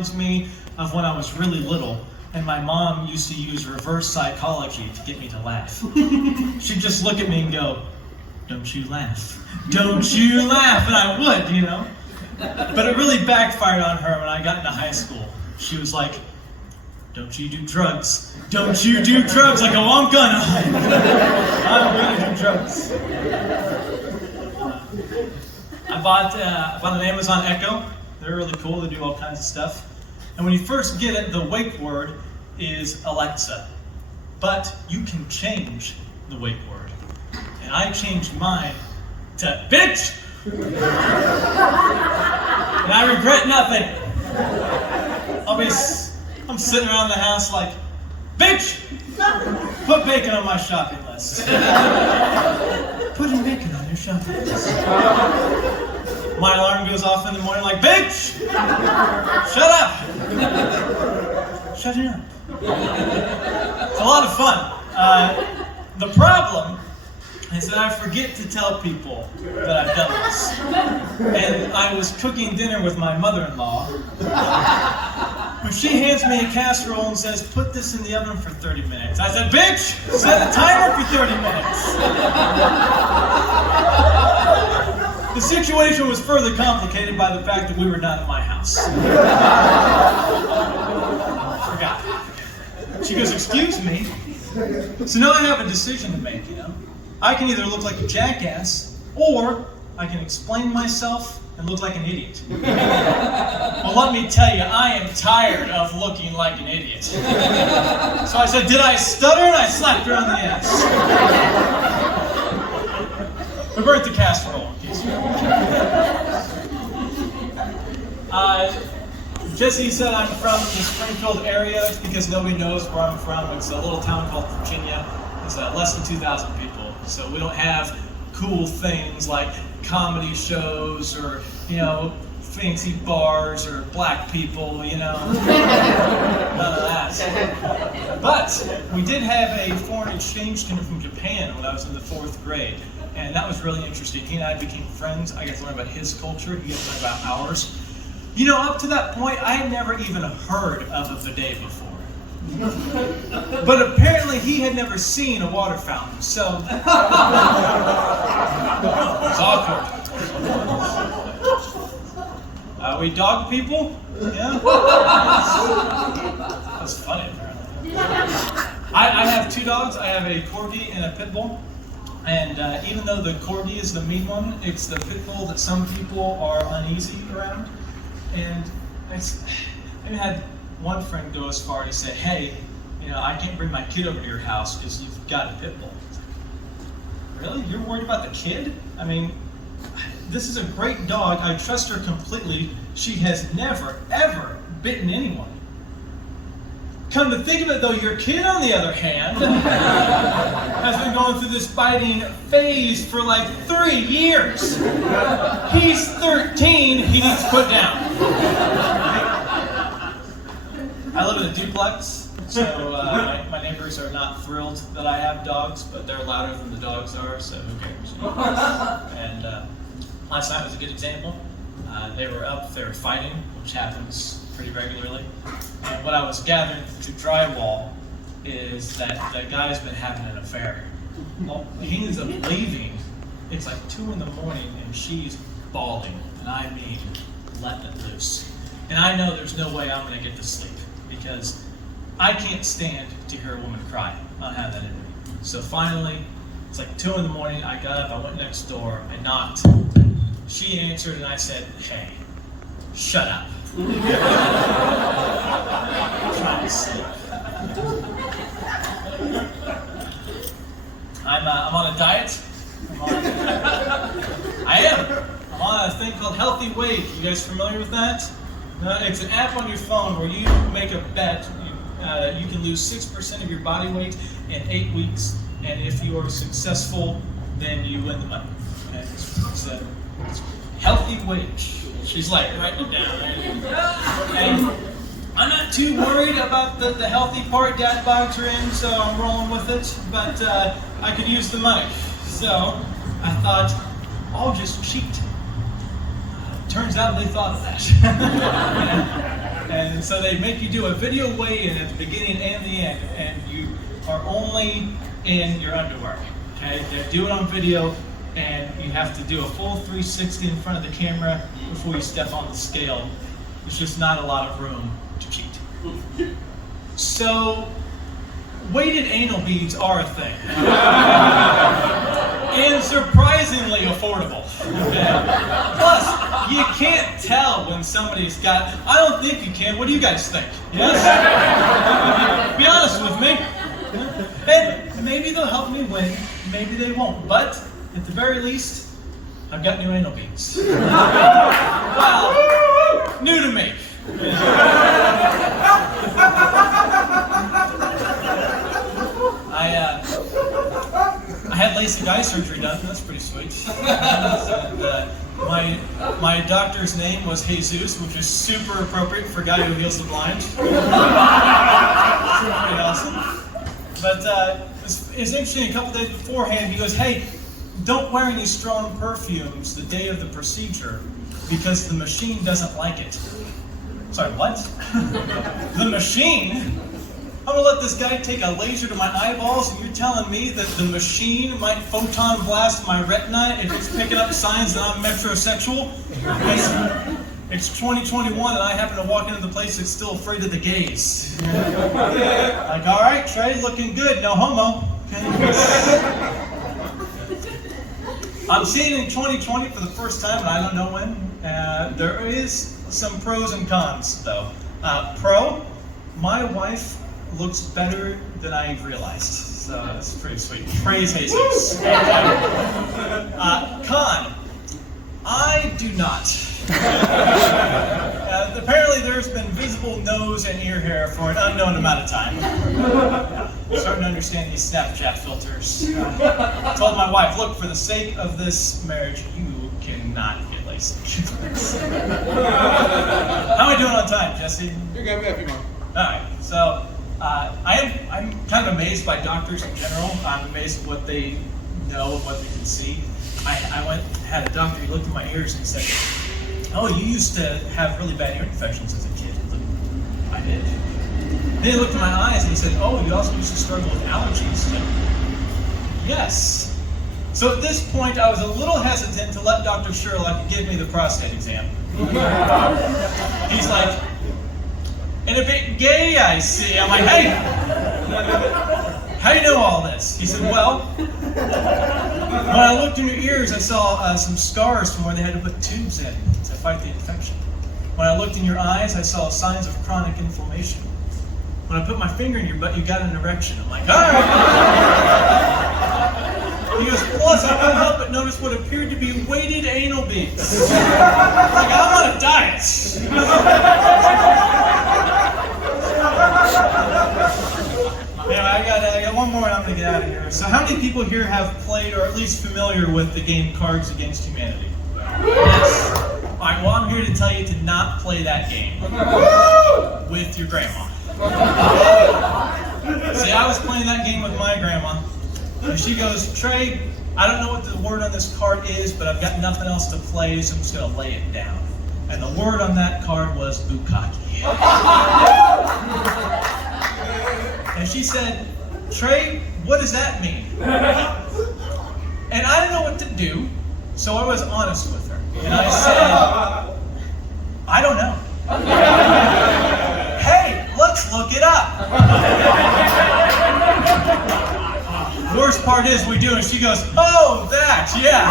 reminds me of when I was really little, and my mom used to use reverse psychology to get me to laugh. She'd just look at me and go, "Don't you laugh. Don't you laugh." And I would, you know. But it really backfired on her when I got into high school. She was like, "Don't you do drugs. Don't you do drugs." I go, "I'm gonna. I'm gonna do drugs." I bought an Amazon Echo. They're really cool. They do all kinds of stuff. And when you first get it, the wake word is Alexa. But you can change the wake word. And I changed mine to bitch! And I regret nothing. I'm sitting around the house like, "Bitch! Put bacon on my shopping list." Putting bacon on your shopping list. My alarm goes off in the morning like, "Bitch! Shut up! Shut it up." It's a lot of fun. The problem is that I forget to tell people that I've done this. And I was cooking dinner with my mother-in-law, when she hands me a casserole and says, "Put this in the oven for 30 minutes. I said, "Bitch, set a timer for 30 minutes. The situation was further complicated by the fact that we were not at my house. Forgot. She goes, "Excuse me." So now I have a decision to make, you know. I can either look like a jackass, or I can explain myself and look like an idiot. Well, let me tell you, I am tired of looking like an idiot. So I said, "Did I stutter?" And I slapped her on the ass. I burnt the casserole, in case you know. Jesse said I'm from the Springfield area. It's because nobody knows where I'm from. It's a little town called Virginia. It's less than 2,000 people. So we don't have cool things like comedy shows or, you know, fancy bars or black people, you know. None of that. But we did have a foreign exchange student from Japan when I was in the 4th grade. And that was really interesting. He and I became friends. I got to learn about his culture. He got to learn about ours. You know, up to that point, I had never even heard of a bidet before. But apparently he had never seen a water fountain, so it was awkward. We dog people? Yeah? That's funny, apparently. I have 2 dogs. I have a Corgi and a Pit Bull. And even though the Corgi is the mean one, it's the Pit Bull that some people are uneasy around. And I even had one friend go as far to say, "Hey, you know, I can't bring my kid over to your house because you've got a Pit Bull." Really? You're worried about the kid? I mean, this is a great dog. I trust her completely. She has never, ever bitten anyone. Come to think of it, though, your kid, on the other hand, has been going through this biting phase for like 3 years. He's 13, he needs put down. I live in a duplex, so my neighbors are not thrilled that I have dogs, but they're louder than the dogs are, so who cares? And last night was a good example. They were fighting, which happens pretty regularly. And what I was gathering through drywall is that the guy's been having an affair. Well, he ends up leaving. It's like 2 in the morning and she's bawling, and I mean letting it loose. And I know there's no way I'm going to get to sleep because I can't stand to hear a woman cry. I don't have that in me. So finally, it's like 2 in the morning. I got up, I went next door, I knocked. She answered, and I said, "Hey, shut up." I'm trying to sleep. I'm on a diet. I am. I'm on a thing called Healthy Weight. You guys familiar with that? It's an app on your phone where you make a bet. You can lose 6% of your body weight in 8 weeks, and if you are successful, then you win the money. And it's Healthy Weight. She's like writing it down. And I'm not too worried about the healthy part. Dad bogs are in, so I'm rolling with it. But I could use the money. So I thought, I'll just cheat. Turns out they thought of that. And And so they make you do a video weigh-in at the beginning and the end, and you are only in your underwear. Okay, they do it on video, and you have to do a full 360 in front of the camera before you step on the scale. There's just not a lot of room to cheat. So, weighted anal beads are a thing. And surprisingly affordable. Okay? Plus, you can't tell when somebody's got, I don't think you can. What do you guys think? Yes? Be honest with me. And maybe they'll help me win, maybe they won't. But, at the very least, I've got new anal beads. Well, new to me. I had LASIK eye surgery done. That's pretty sweet. And, my doctor's name was Jesus, which is super appropriate for a guy who heals the blind. Pretty awesome. But it's interesting. A couple days beforehand, he goes, "Hey, don't wear any strong perfumes the day of the procedure because the machine doesn't like it." Sorry, what? The machine? I'm gonna let this guy take a laser to my eyeballs, and you're telling me that the machine might photon blast my retina if it's picking up signs that I'm metrosexual? It's 2021, and I happen to walk into the place that's still afraid of the gays. Like, all right, Trey, looking good, no homo. I'm seeing in 2020 for the first time, and I don't know when. There is some pros and cons, though. Pro, my wife looks better than I realized, so that's pretty sweet. Praise Jesus. Con, I do not. Apparently there's been visible nose and ear hair for an unknown amount of time. I'm starting to understand these Snapchat filters. I told my wife, look, for the sake of this marriage, you cannot get LASIK. How am I doing on time, Jesse? You're good, we have a few more. Alright, so I'm kind of amazed by doctors in general. I'm amazed at what they know and what they can see. I had a doctor, he looked at my ears and said, "Oh, you used to have really bad ear infections as a kid." I did. Then he looked at my eyes and he said, "Oh, you also used to struggle with allergies." Like, yes. So at this point, I was a little hesitant to let Dr. Sherlock give me the prostate exam. He's like, "And a bit gay, I see." I'm like, "Hey, how do you know all this?" He said, "Well, when I looked in your ears, I saw some scars from where they had to put tubes in to fight the infection. When I looked in your eyes, I saw signs of chronic inflammation. When I put my finger in your butt, you got an erection." I'm like, "All right." He goes, "Plus, I couldn't help but notice what appeared to be weighted anal beads." Like, I'm on a diet. Anyway, I got one more and I'm going to get out of here. So how many people here have played or at least familiar with the game Cards Against Humanity? Yes. Alright, well I'm here to tell you to not play that game with your grandma. See, I was playing that game with my grandma, and she goes, "Trey, I don't know what the word on this card is, but I've got nothing else to play, so I'm just going to lay it down." And the word on that card was bukkake. And she said, "Trey, what does that mean?" And I didn't know what to do, so I was honest with her. And I said, "I don't know." "Hey, let's look it up." Worst part is we do, and she goes, "Oh, that, yeah."